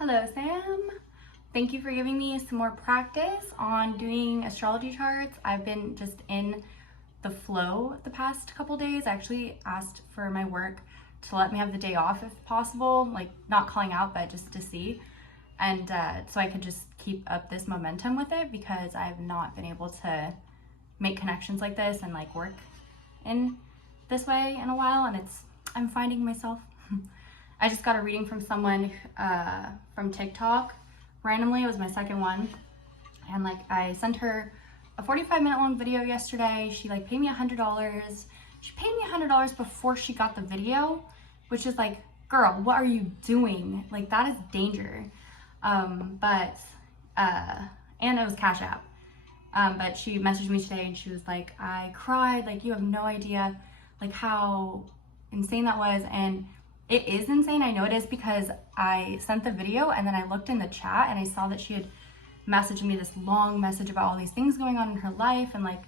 Hello, Sam. Thank you for giving me some more practice on doing astrology charts. I've been just in the flow the past couple days. I actually asked for my work to let me have the day off if possible, like not calling out, but just to see. And so I could just keep up this momentum with it because I've not been able to make connections like this and like work in this way in a while, and I'm finding myself. I just got a reading from someone from TikTok randomly. It was my second one, and like I sent her a 45-minute long video yesterday. She like paid me $100. She paid me $100 before she got the video, which is like, girl, what are you doing? Like, that is danger. And it was Cash App. But she messaged me today and she was like, I cried, like you have no idea like how insane that was. And it is insane. I know it is because I sent the video and then I looked in the chat and I saw that she had messaged me this long message about all these things going on in her life and like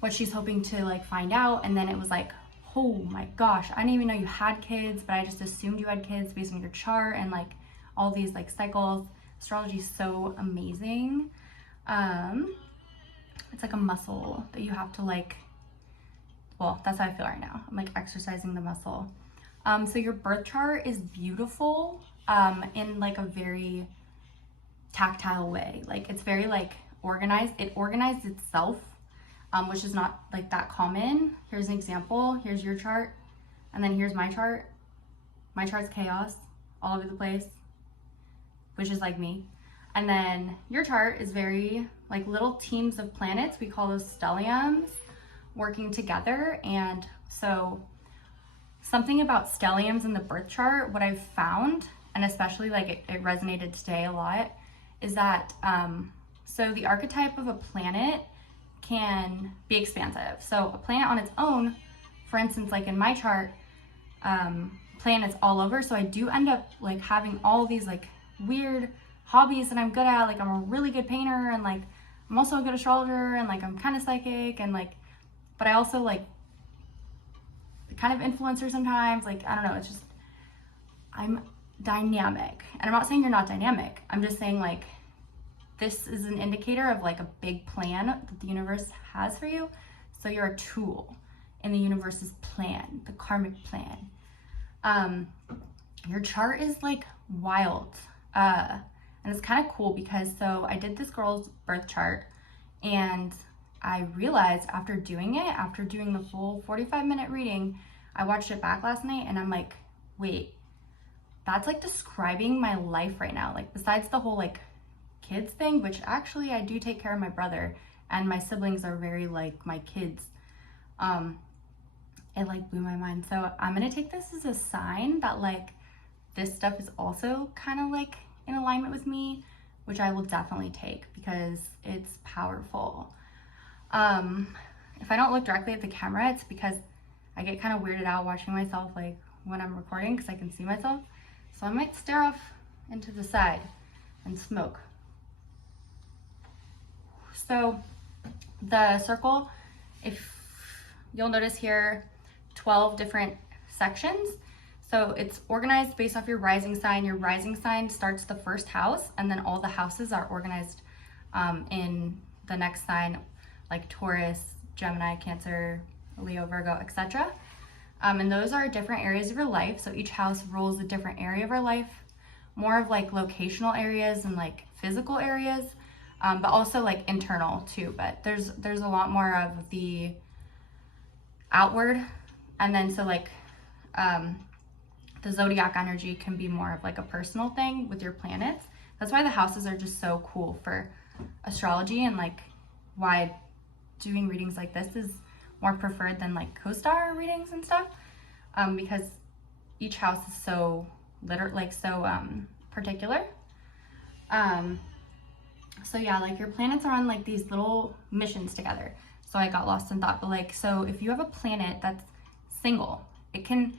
what she's hoping to like find out. And then it was like, oh my gosh, I didn't even know you had kids, but I just assumed you had kids based on your chart and like all these like cycles. Astrology is so amazing. It's like a muscle that you have to like, well, that's how I feel right now. I'm like exercising the muscle. So your birth chart is beautiful in like a very tactile way. Like it's very like organized. It organized itself, which is not like that common. Here's an example. Here's your chart. And then here's my chart. My chart's chaos all over the place, which is like me. And then your chart is very like little teams of planets. We call those stelliums working together. And so something about stelliums in the birth chart, what I've found, and especially like it resonated today a lot, is that so the archetype of a planet can be expansive. So a planet on its own, for instance, like in my chart, planets all over. So I do end up like having all these like weird hobbies that I'm good at. Like I'm a really good painter and like I'm also a good astrologer and like I'm kind of psychic and like, but I also like kind of influencer sometimes. Like, I don't know, it's just, I'm dynamic. And I'm not saying you're not dynamic. I'm just saying like, this is an indicator of like a big plan that the universe has for you. So you're a tool in the universe's plan, the karmic plan. Your chart is like wild. And it's kind of cool because so I did this girl's birth chart and I realized after doing the full 45-minute reading, I watched it back last night and I'm like, wait, that's like describing my life right now. Like besides the whole like kids thing, which actually I do take care of my brother and my siblings are very like my kids. It like blew my mind. So I'm gonna take this as a sign that like this stuff is also kind of like in alignment with me, which I will definitely take because it's powerful. If I don't look directly at the camera, it's because I get kind of weirded out watching myself like when I'm recording because I can see myself. So I might stare off into the side and smoke. So the circle, if you'll notice here, 12 different sections. So it's organized based off your rising sign. Your rising sign starts the first house and then all the houses are organized in the next sign, like Taurus, Gemini, Cancer, Leo, Virgo, etc. And those are different areas of your life. So each house rules a different area of our life, more of like locational areas and like physical areas, but also like internal too. But there's a lot more of the outward. And then so like the zodiac energy can be more of like a personal thing with your planets. That's why the houses are just so cool for astrology and like why doing readings like this is more preferred than like co-star readings and stuff, because each house is so particular. So yeah, like your planets are on like these little missions together. So I got lost in thought, but like, so if you have a planet that's single, it can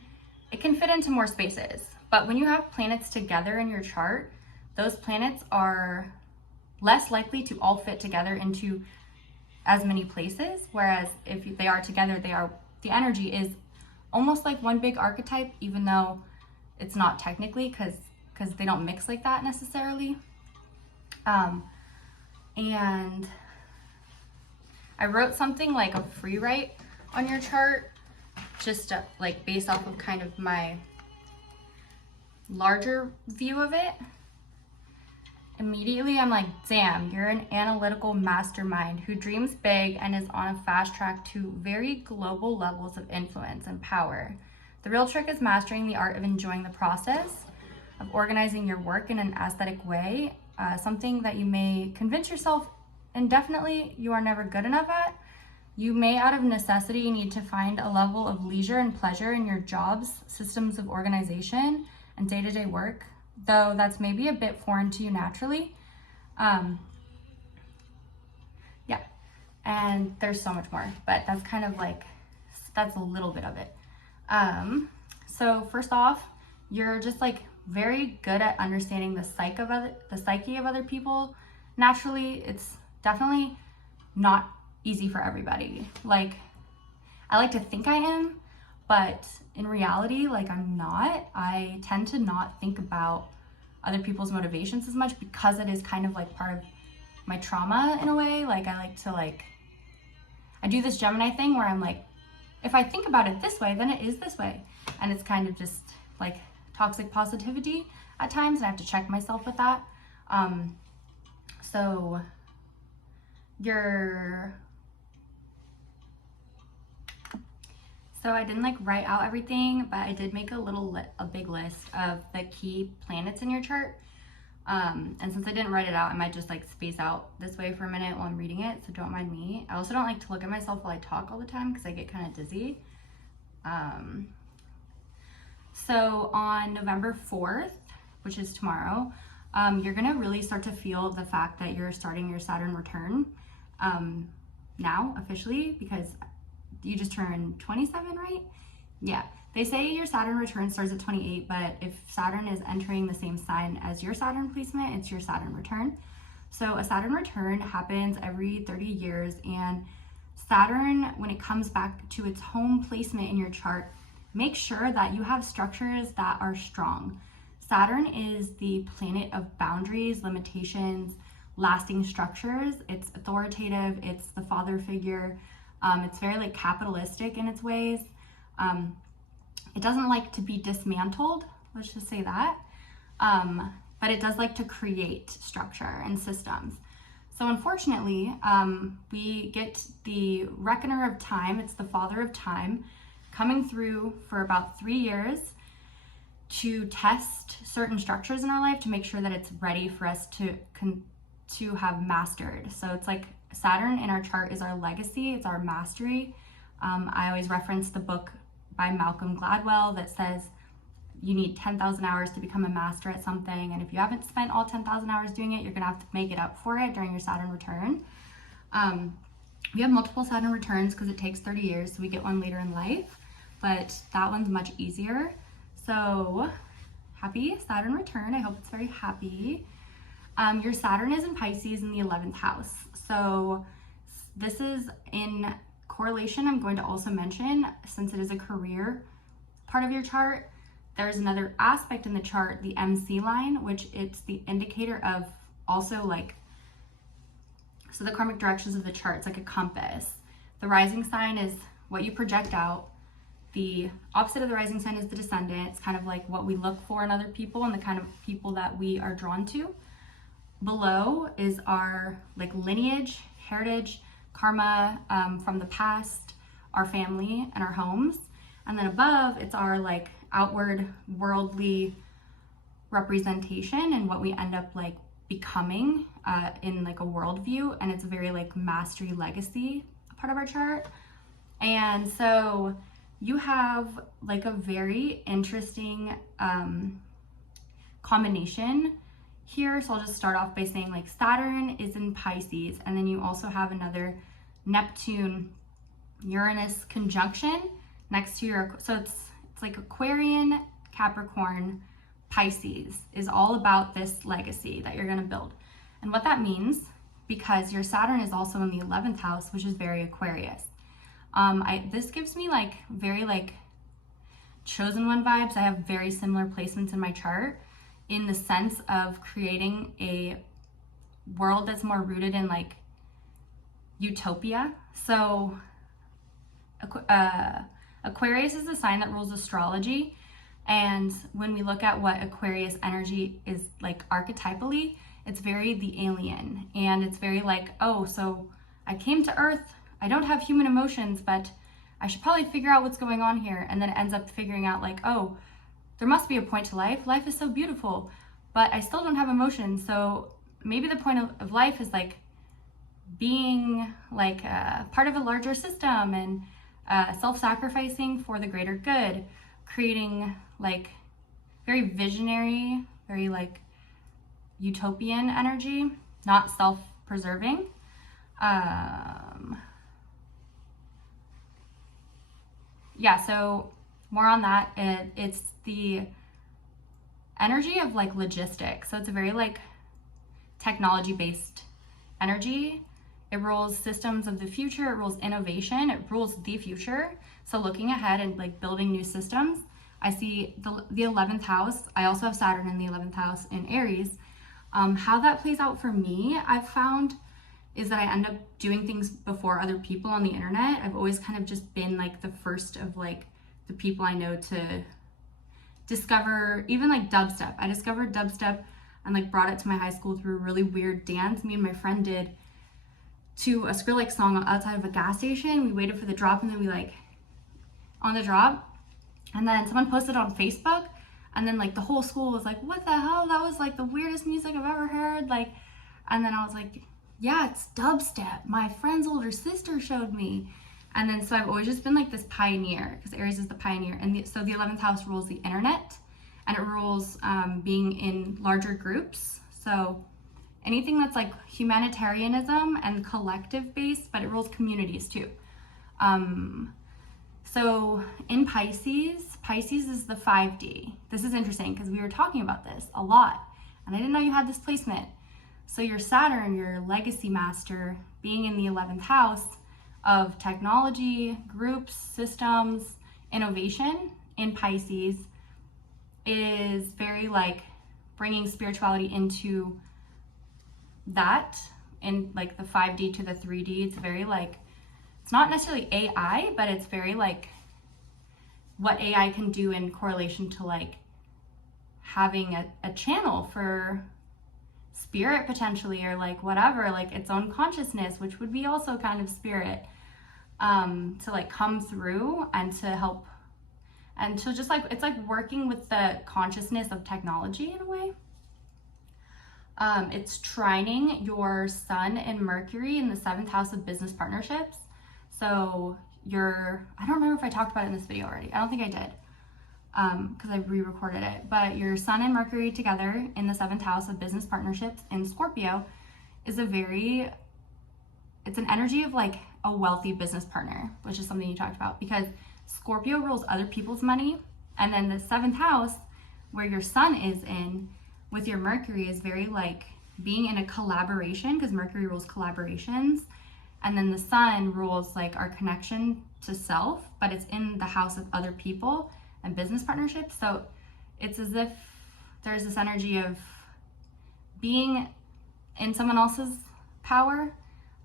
fit into more spaces. But when you have planets together in your chart, those planets are less likely to all fit together into as many places. Whereas if they are together, the energy is almost like one big archetype, even though it's not technically, because because they don't mix like that necessarily. And I wrote something like a free write on your chart, just like based off of kind of my larger view of it. Immediately I'm like, damn, you're an analytical mastermind who dreams big and is on a fast track to very global levels of influence and power. The real trick is mastering the art of enjoying the process of organizing your work in an aesthetic way, something that you may convince yourself indefinitely you are never good enough at. You may, out of necessity, need to find a level of leisure and pleasure in your jobs, systems of organization, and day-to-day work, though that's maybe a bit foreign to you naturally. Yeah, and there's so much more, but that's kind of like, that's a little bit of it. So first off, you're just like very good at understanding the psyche of other people. Naturally, it's definitely not easy for everybody. Like, I like to think I am, but in reality, like, I'm not. I tend to not think about other people's motivations as much because it is kind of like part of my trauma in a way. Like, I like to I do this Gemini thing where I'm like, if I think about it this way, then it is this way. And it's kind of just like toxic positivity at times, and I have to check myself with that. So I didn't like write out everything, but I did make a big list of the key planets in your chart. And since I didn't write it out, I might just like space out this way for a minute while I'm reading it, so don't mind me. I also don't like to look at myself while I talk all the time because I get kind of dizzy. So on November 4th, which is tomorrow, you're gonna really start to feel the fact that you're starting your Saturn return now officially, because you just turned 27, right? Yeah, they say your Saturn return starts at 28, but if Saturn is entering the same sign as your Saturn placement, it's your Saturn return. So a Saturn return happens every 30 years, and Saturn, when it comes back to its home placement in your chart, make sure that you have structures that are strong. Saturn is the planet of boundaries, limitations, lasting structures. It's authoritative, it's the father figure. It's very like capitalistic in its ways. It doesn't like to be dismantled, let's just say that. But it does like to create structure and systems. So unfortunately, we get the reckoner of time, it's the father of time, coming through for about 3 years to test certain structures in our life to make sure that it's ready for us to have mastered. So it's like Saturn in our chart is our legacy, it's our mastery. I always reference the book by Malcolm Gladwell that says you need 10,000 hours to become a master at something, and if you haven't spent all 10,000 hours doing it, you're gonna have to make it up for it during your Saturn return. We have multiple Saturn returns because it takes 30 years, so we get one later in life, but that one's much easier. So happy Saturn return, I hope it's very happy. Your Saturn is in Pisces in the 11th house. So this is in correlation, I'm going to also mention, since it is a career part of your chart, there's another aspect in the chart, the MC line, which it's the indicator of also like, so the karmic directions of the chart, it's like a compass. The rising sign is what you project out. The opposite of the rising sign is the descendant. It's kind of like what we look for in other people and the kind of people that we are drawn to. Below is our like lineage, heritage, karma from the past, our family and our homes. And then above, it's our like outward worldly representation and what we end up like becoming in like a worldview. And it's a very like mastery legacy part of our chart. And so you have like a very interesting combination here. So I'll just start off by saying like Saturn is in Pisces, and then you also have another Neptune Uranus conjunction next to your, so it's like Aquarian, Capricorn, Pisces is all about this legacy that you're going to build. And what that means, because your Saturn is also in the 11th house, which is very Aquarius. This gives me like very like chosen one vibes. I have very similar placements in my chart. in the sense of creating a world that's more rooted in like utopia. So Aquarius is the sign that rules astrology. And when we look at what Aquarius energy is like archetypally, it's very the alien. And it's very like, oh, so I came to Earth, I don't have human emotions, but I should probably figure out what's going on here. And then it ends up figuring out like, oh, there must be a point to life. Life is so beautiful, but I still don't have emotions. So maybe the point of life is like being like part of a larger system and self-sacrificing for the greater good, creating like very visionary, very like utopian energy, not self-preserving. Yeah, so more on that. It's the energy of like logistics. So it's a very like technology-based energy. It rules systems of the future. It rules innovation. It rules the future. So looking ahead and like building new systems. I see the 11th house. I also have Saturn in the 11th house in Aries. How that plays out for me, I've found, is that I end up doing things before other people on the internet. I've always kind of just been like the first of like the people I know to discover even like dubstep. I discovered dubstep and like brought it to my high school through a really weird dance me and my friend did to a Skrillex song outside of a gas station. We waited for the drop and then we like on the drop, and then someone posted on Facebook, and then like the whole school was like, what the hell, that was like the weirdest music I've ever heard. Like, and then I was like, yeah, it's dubstep, my friend's older sister showed me. And then so I've always just been like this pioneer, because Aries is the pioneer. And so the 11th house rules the internet, and it rules being in larger groups. So anything that's like humanitarianism and collective based, but it rules communities too. So in Pisces is the 5D. This is interesting because we were talking about this a lot, and I didn't know you had this placement. So your Saturn, your legacy master, being in the 11th house of technology, groups, systems, innovation in Pisces, is very like bringing spirituality into that, in like the 5D to the 3D. It's very like, it's not necessarily AI, but it's very like what AI can do in correlation to like having a channel for spirit potentially, or like whatever, like its own consciousness, which would be also kind of spirit, to like come through and to help, and to just like, it's like working with the consciousness of technology in a way. It's trining your Sun and Mercury in the 7th house of business partnerships. So I don't remember if I talked about it in this video already. I don't think I did, because I re-recorded it. But your Sun and Mercury together in the 7th house of business partnerships in Scorpio is it's an energy of like a wealthy business partner, which is something you talked about, because Scorpio rules other people's money. And then the 7th house, where your Sun is in with your Mercury, is very like being in a collaboration, because Mercury rules collaborations. And then the Sun rules like our connection to self, but it's in the house of other people and business partnerships. So it's as if there's this energy of being in someone else's power,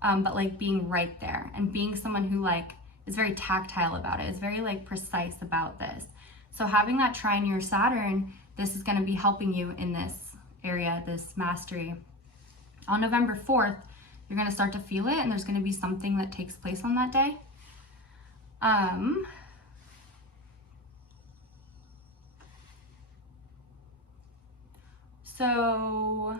but like being right there, and being someone who like is very tactile about it, is very like precise about this. So having that trine your Saturn, this is going to be helping you in this area, this mastery. On November 4th, you're going to start to feel it, and there's going to be something that takes place on that day. So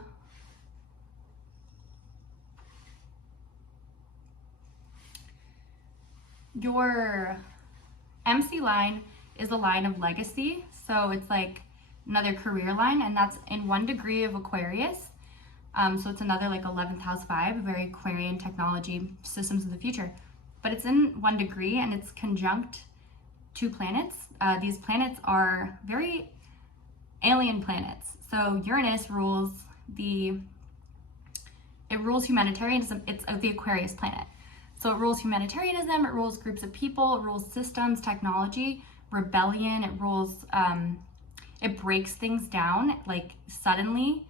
your MC line is a line of legacy. So it's like another career line, and that's in 1 degree of Aquarius. So it's another like 11th house vibe, very Aquarian technology, systems of the future. But it's in 1 degree, and it's conjunct 2 planets. These planets are very alien planets. So Uranus rules humanitarianism. It's the Aquarius planet. So it rules humanitarianism, it rules groups of people, it rules systems, technology, rebellion, it rules it breaks things down like suddenly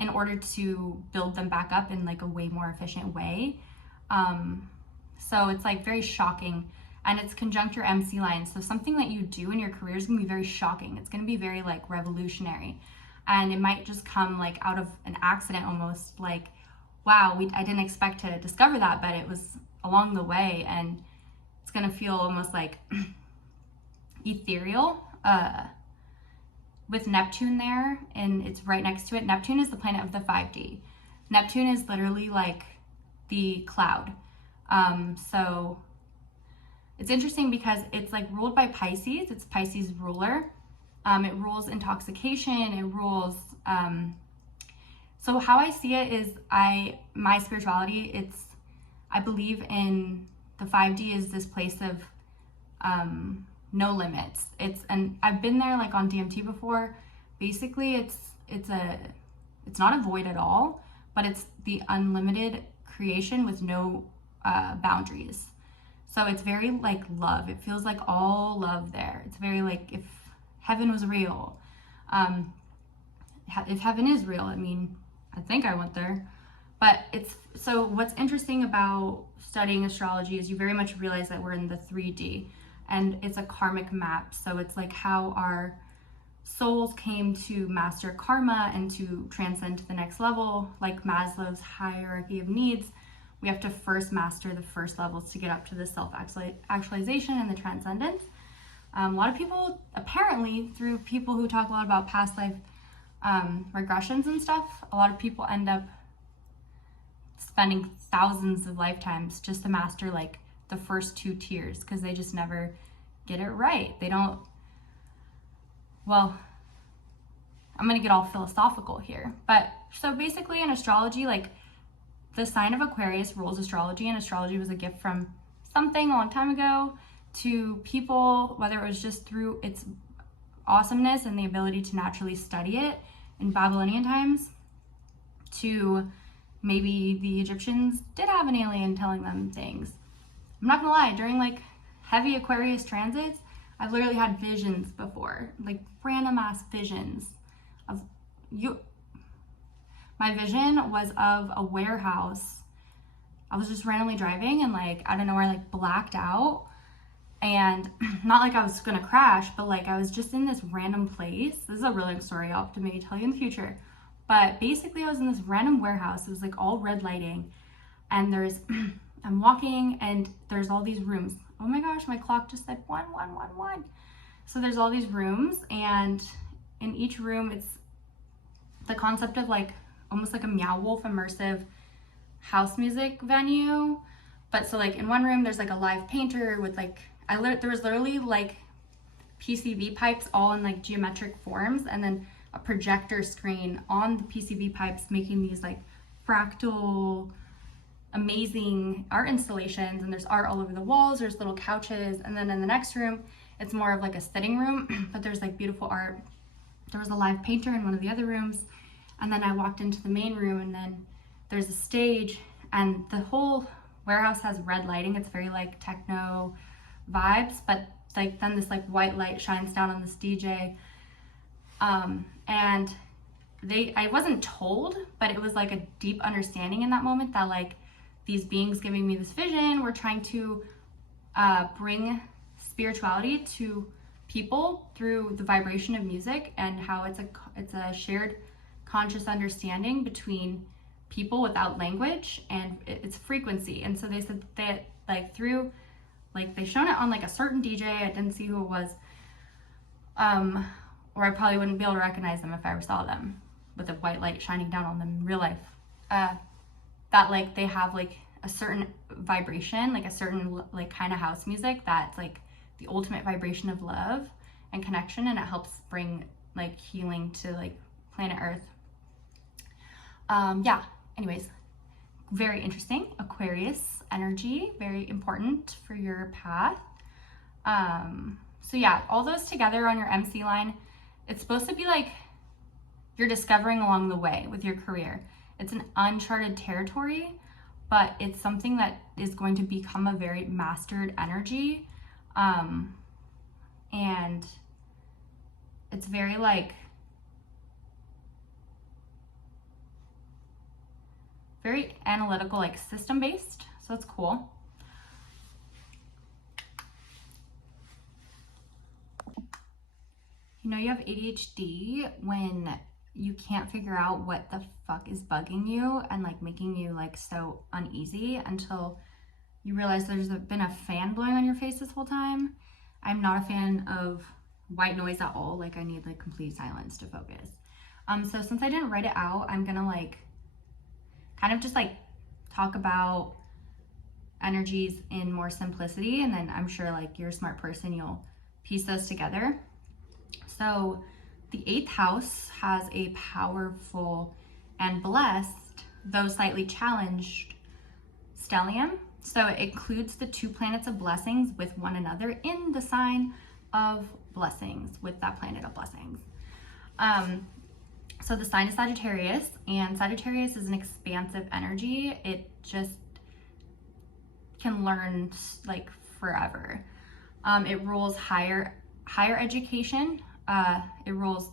in order to build them back up in like a way more efficient way. So it's like very shocking, and it's conjunct your MC line. So something that you do in your career is gonna be very shocking. It's gonna be very like revolutionary, and it might just come like out of an accident almost, like, wow, I didn't expect to discover that, but it was along the way, and it's gonna feel almost like ethereal. With Neptune there, and it's right next to it. Neptune is the planet of the 5D. Neptune is literally like the cloud. So it's interesting because it's like ruled by Pisces. It's Pisces ruler. It rules intoxication. It rules. So how I see it is my spirituality. I believe in the 5D is this place of no limits. And I've been there like on DMT before. Basically, it's not a void at all, but it's the unlimited creation with no boundaries. So it's very like love. It feels like all love there. It's very like if heaven was real. If heaven is real, I mean, I think I went there. But so what's interesting about studying astrology is you very much realize that we're in the 3D. And it's a karmic map. So it's like how our souls came to master karma and to transcend to the next level, like Maslow's hierarchy of needs. We have to first master the first levels to get up to the self-actualization and the transcendence. A lot of people, apparently, through people who talk a lot about past life regressions and stuff, a lot of people end up spending thousands of lifetimes just to master like the first 2 tiers, because they just never get it right. They don't, well, I'm gonna get all philosophical here, but so basically in astrology, like the sign of Aquarius rules astrology, and astrology was a gift from something a long time ago to people, whether it was just through its awesomeness and the ability to naturally study it in Babylonian times, to maybe the Egyptians did have an alien telling them things. I'm not gonna lie, during like heavy Aquarius transits, I've literally had visions before, like random ass visions of you. My vision was of a warehouse. I was just randomly driving and like, I don't know where, like blacked out, and not like I was gonna crash, but like I was just in this random place. This is a real story I'll have to maybe tell you in the future. But basically I was in this random warehouse. It was like all red lighting, and I'm walking and there's all these rooms. Oh my gosh, my clock just said 1111. So there's all these rooms, and in each room it's the concept of like almost like a Meow Wolf immersive house music venue. But so like in one room there's like a live painter with like, there was literally like PCB pipes all in like geometric forms, and then a projector screen on the PCB pipes making these like fractal amazing art installations, and there's art all over the walls, there's little couches. And then in the next room it's more of like a sitting room, but there's like beautiful art. There was a live painter in one of the other rooms, and then I walked into the main room, and then there's a stage, and the whole warehouse has red lighting. It's very like techno vibes, but like then this like white light shines down on this DJ, and I wasn't told, but it was like a deep understanding in that moment that like these beings giving me this vision were trying to bring spirituality to people through the vibration of music, and how it's a shared conscious understanding between people without language, and it's frequency. And so they said that like through, like they shown it on like a certain DJ, I didn't see who it was, or I probably wouldn't be able to recognize them if I ever saw them with a white light shining down on them in real life, that like they have like a certain vibration, like a certain like kind of house music that's like the ultimate vibration of love and connection, and it helps bring like healing to like planet Earth. Yeah, anyways, very interesting. Aquarius energy, very important for your path. So yeah, all those together on your MC line, it's supposed to be like you're discovering along the way with your career. It's an uncharted territory, but it's something that is going to become a very mastered energy. And it's very like very analytical, like system based. So it's cool. You know you have ADHD when you can't figure out what the fuck is bugging you and like making you like so uneasy until you realize there's been a fan blowing on your face this whole time. I'm not a fan of white noise at all. Like I need like complete silence to focus. So since I didn't write it out, I'm gonna like kind of just like talk about energies in more simplicity, and then I'm sure like you're a smart person, you'll piece those together. So the 8th house has a powerful and blessed, though slightly challenged, stellium. So it includes the 2 planets of blessings with one another in the sign of blessings, with that planet of blessings. So the sign is Sagittarius, and Sagittarius is an expansive energy. It just can learn like forever. It rules higher education. It rules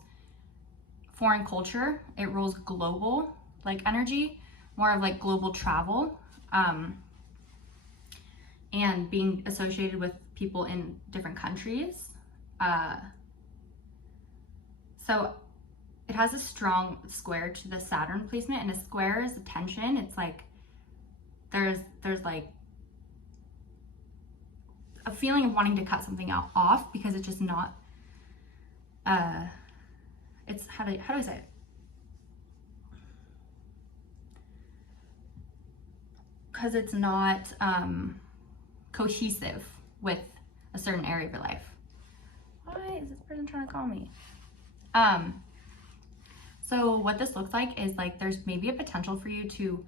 foreign culture. It rules global like energy, more of like global travel, and being associated with people in different countries. So it has a strong square to the Saturn placement, and a square is a tension. It's like there's like a feeling of wanting to cut something off because it's just not it's how do I say it? Because it's not cohesive with a certain area of your life. Why is this person trying to call me? So what this looks like is like there's maybe a potential for you to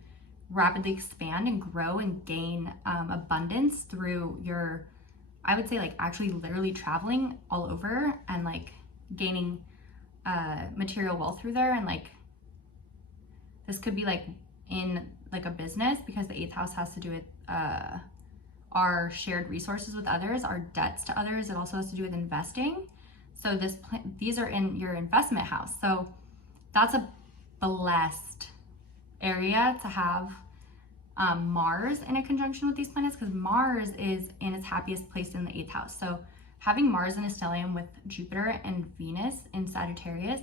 rapidly expand and grow and gain abundance through your, I would say like actually literally traveling all over and like gaining material wealth through there. And like this could be like in like a business, because the 8th house has to do with our shared resources with others, our debts to others. It also has to do with investing. So these are in your investment house. So that's a blessed area to have Mars in a conjunction with these planets, because Mars is in its happiest place in the 8th house. So having Mars in a stellium with Jupiter and Venus in Sagittarius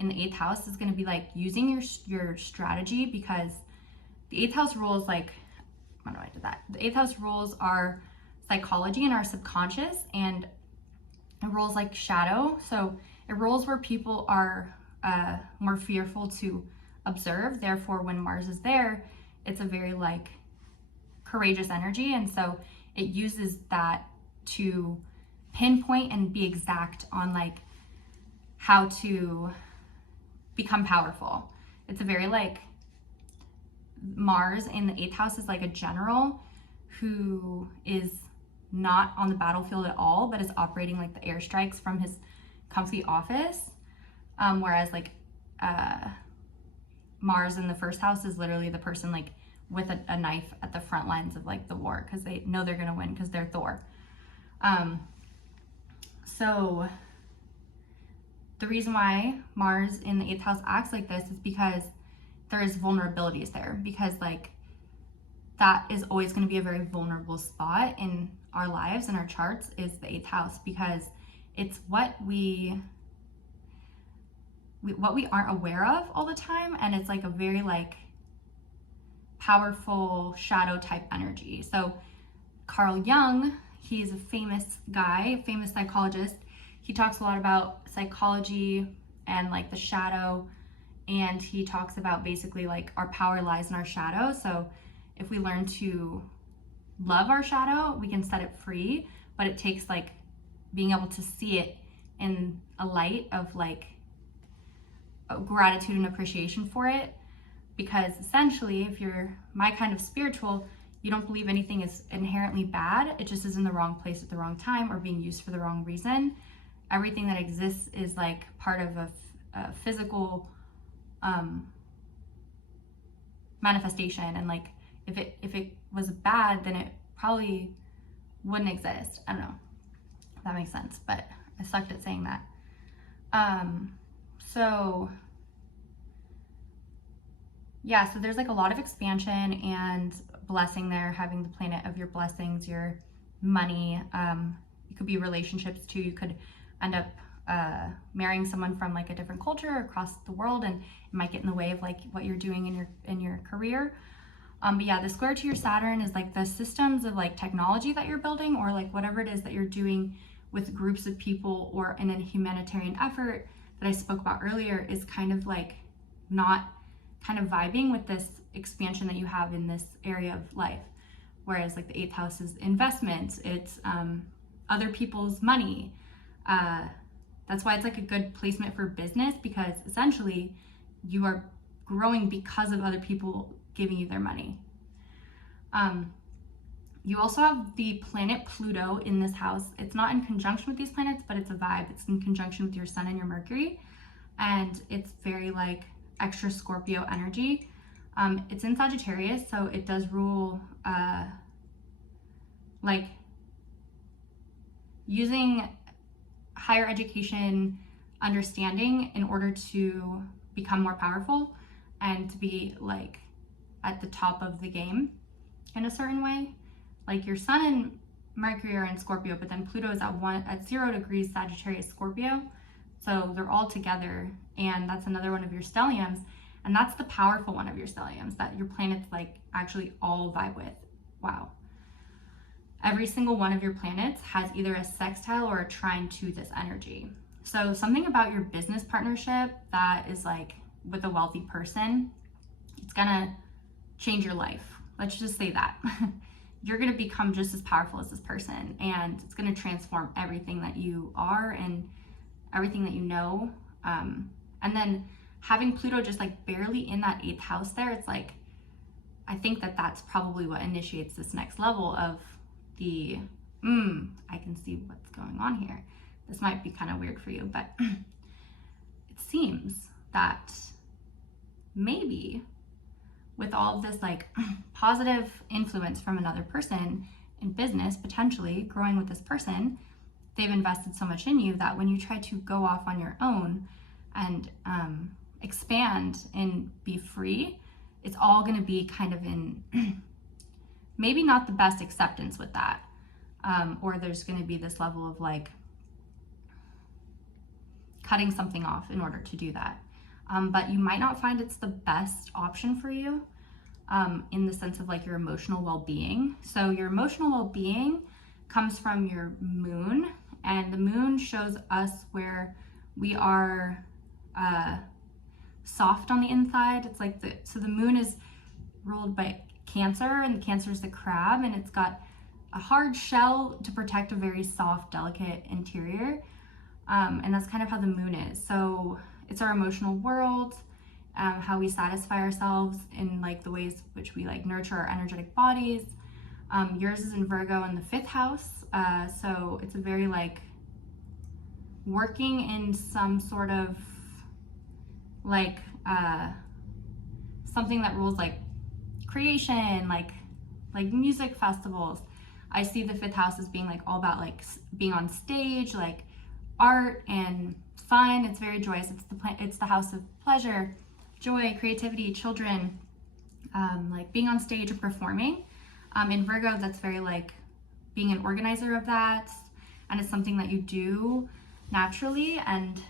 in the 8th house is going to be like using your strategy, because the 8th house rules like, I don't know why I did that. The 8th house rules our psychology and our subconscious, and it rules like shadow. So it rules where people are more fearful to observe. Therefore, when Mars is there, it's a very like courageous energy. And so it uses that to pinpoint and be exact on like how to become powerful. It's a very like, Mars in the 8th house is like a general who is not on the battlefield at all, but is operating like the airstrikes from his comfy office. Whereas like Mars in the 1st house is literally the person like with a knife at the front lines of like the war, because they know they're gonna win because they're Thor. So the reason why Mars in the 8th house acts like this is because there's vulnerabilities there, because like that is always going to be a very vulnerable spot in our lives and our charts, is the 8th house, because it's what we aren't aware of all the time, and it's like a very like powerful shadow type energy. So Carl Jung, he's a famous guy, famous psychologist. He talks a lot about psychology and like the shadow, and he talks about basically like our power lies in our shadow. So if we learn to love our shadow, we can set it free, but it takes like being able to see it in a light of like gratitude and appreciation for it. Because essentially, if you're my kind of spiritual, you don't believe anything is inherently bad. It just is in the wrong place at the wrong time or being used for the wrong reason. Everything that exists is like part of a physical manifestation, and like if it was bad, then it probably wouldn't exist. I don't know if that makes sense, but I sucked at saying that. So yeah, so there's like a lot of expansion and blessing there, having the planet of your blessings, your money. It could be relationships too. You could end up marrying someone from like a different culture across the world, and it might get in the way of like what you're doing in your career. But yeah, the square to your Saturn is like the systems of like technology that you're building, or like whatever it is that you're doing with groups of people or in a humanitarian effort that I spoke about earlier, is kind of like not kind of vibing with this expansion that you have in this area of life. Whereas like the 8th house is investments, it's other people's money. That's why it's like a good placement for business, because essentially you are growing because of other people giving you their money. You also have the planet Pluto in this house. It's not in conjunction with these planets, but it's a vibe. It's in conjunction with your sun and your Mercury. And it's very like extra Scorpio energy. It's in Sagittarius, so it does rule like using higher education understanding in order to become more powerful and to be like at the top of the game in a certain way. Like your sun and Mercury are in Scorpio, but then Pluto is at 0 degrees Sagittarius Scorpio. So they're all together, and that's another one of your stelliums. And that's the powerful one of your stelliums that your planets like actually all vibe with. Wow. Every single one of your planets has either a sextile or a trine to this energy. So something about your business partnership that is like with a wealthy person, it's gonna change your life. Let's just say that. You're gonna become just as powerful as this person, and it's gonna transform everything that you are and everything that you know. And then having Pluto just like barely in that 8th house there, it's like, I think that that's probably what initiates this next level of the, I can see what's going on here. This might be kind of weird for you, but it seems that maybe with all of this like positive influence from another person in business, potentially growing with this person, they've invested so much in you that when you try to go off on your own and expand and be free, it's all going to be kind of in maybe not the best acceptance with that, or there's going to be this level of like cutting something off in order to do that. But you might not find it's the best option for you in the sense of like your emotional well-being. So your emotional well-being comes from your moon, and the moon shows us where we are soft on the inside. It's like so the moon is ruled by Cancer, and Cancer is the crab, and it's got a hard shell to protect a very soft, delicate interior. And that's kind of how the moon is. So it's our emotional world, how we satisfy ourselves in like the ways which we like nurture our energetic bodies. Yours is in Virgo in the 5th house. So it's a very like working in some sort of like something that rules like creation, like music festivals. I see the 5th house as being like all about like being on stage, like art and fun. It's very joyous. It's the house of pleasure, joy, creativity, children, like being on stage and performing. In Virgo, that's very like being an organizer of that, and it's something that you do naturally, and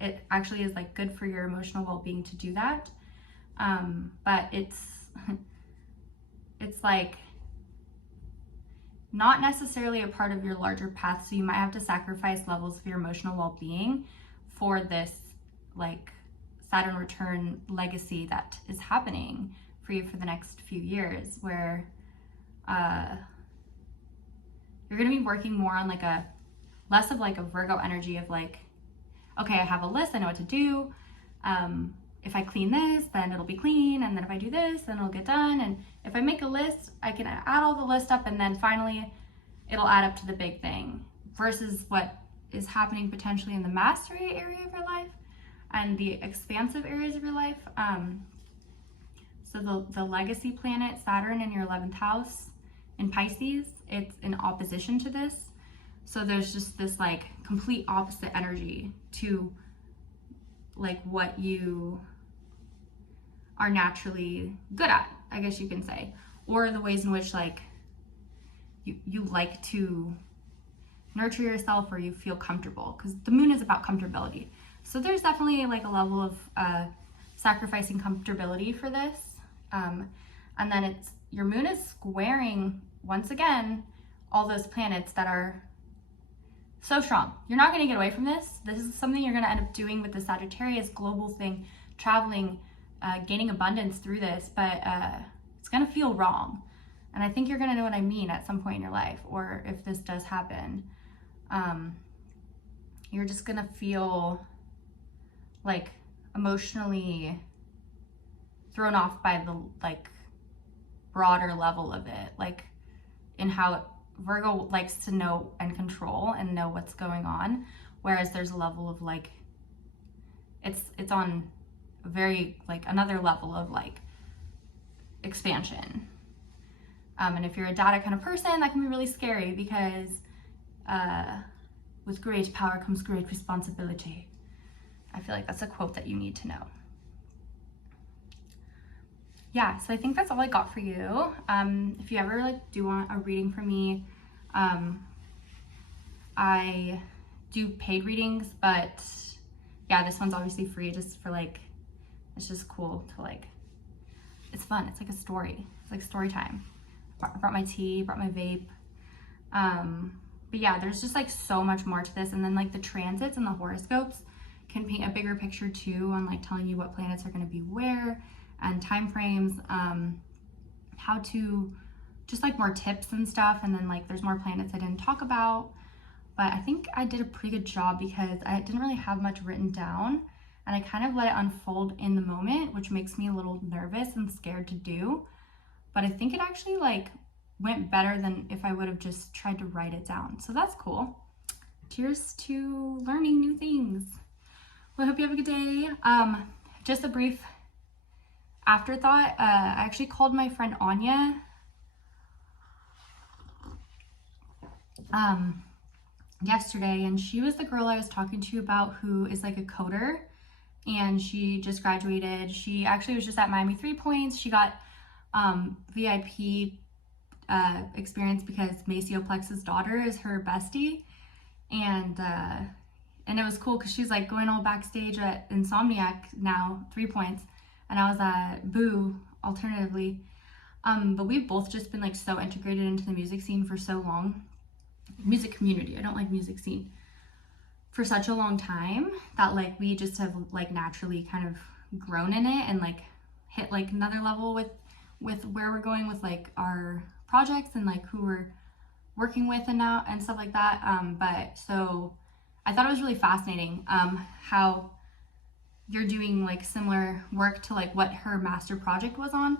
it actually is like good for your emotional well-being to do that. But it's like not necessarily a part of your larger path, so you might have to sacrifice levels of your emotional well-being for this like Saturn return legacy that is happening for you for the next few years, where you're going to be working more on like a less of like a Virgo energy of like, okay, I have a list, I know what to do. If I clean this, then it'll be clean, and then if I do this, then it'll get done. And if I make a list, I can add all the list up, and then finally it'll add up to the big thing, versus what is happening potentially in the mastery area of your life and the expansive areas of your life. So the legacy planet, Saturn, in your 11th house in Pisces, it's in opposition to this. So there's just this like complete opposite energy to like what you are naturally good at, I guess you can say, or the ways in which like you like to nurture yourself or you feel comfortable, because the moon is about comfortability. So there's definitely like a level of sacrificing comfortability for this. And then your moon is squaring, once again, all those planets that are so strong. You're not going to get away from this. This is something you're going to end up doing with the Sagittarius global thing, traveling, gaining abundance through this, but it's going to feel wrong. And I think you're going to know what I mean at some point in your life, or if this does happen, you're just going to feel like emotionally thrown off by the like broader level of it, like in how Virgo likes to know and control and know what's going on, whereas there's a level of like it's on a very like another level of like expansion. And if you're a data kind of person, that can be really scary, because with great power comes great responsibility. I feel like that's a quote that you need to know. Yeah, so I think that's all I got for you. If you ever like do want a reading from me, I do paid readings, but yeah, this one's obviously free just for like, it's just cool to like, it's fun. It's like a story. It's like story time. I brought my tea, brought my vape. But yeah, there's just like so much more to this. And then like the transits and the horoscopes can paint a bigger picture too, on like telling you what planets are going to be where and time frames, how to just like more tips and stuff. And then like there's more planets I didn't talk about, but I think I did a pretty good job because I didn't really have much written down, and I kind of let it unfold in the moment, which makes me a little nervous and scared to do. But I think it actually like went better than if I would have just tried to write it down. So that's cool. Cheers to learning new things. Well, I hope you have a good day. Just a brief afterthought. I actually called my friend Anya yesterday, and she was the girl I was talking to you about, who is like a coder, and she just graduated. She actually was just at Miami 3 Points. She got VIP experience because Maceo Plex's daughter is her bestie, and it was cool because she's like going all backstage at Insomniac now, 3 Points, and I was at Boo alternatively. But we've both just been like so integrated into the music scene for so long, music community, I don't like music scene, for such a long time, that like we just have like naturally kind of grown in it and like hit like another level with where we're going with like our projects and like who we're working with and now and stuff like that. But so I thought it was really fascinating how you're doing like similar work to like what her master project was on,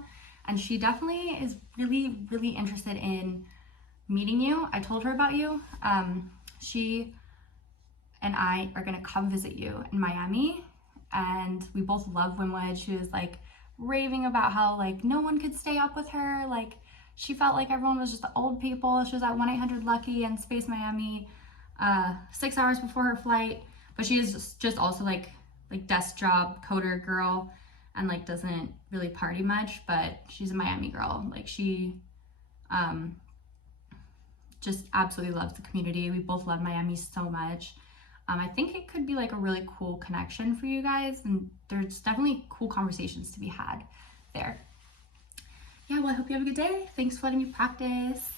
and she definitely is really, really interested in meeting you. I told her about you. She and I are gonna come visit you in Miami, and we both love Wynwood. She was like raving about how like no one could stay up with her, like she felt like everyone was just the old people. She was at 1-800-LUCKY in Space Miami 6 hours before her flight, but she is just also like desk job coder girl, and like doesn't really party much, but she's a Miami girl. Like she just absolutely loves the community. We both love Miami so much. I think it could be like a really cool connection for you guys, and there's definitely cool conversations to be had there. Yeah, well, I hope you have a good day. Thanks for letting me practice.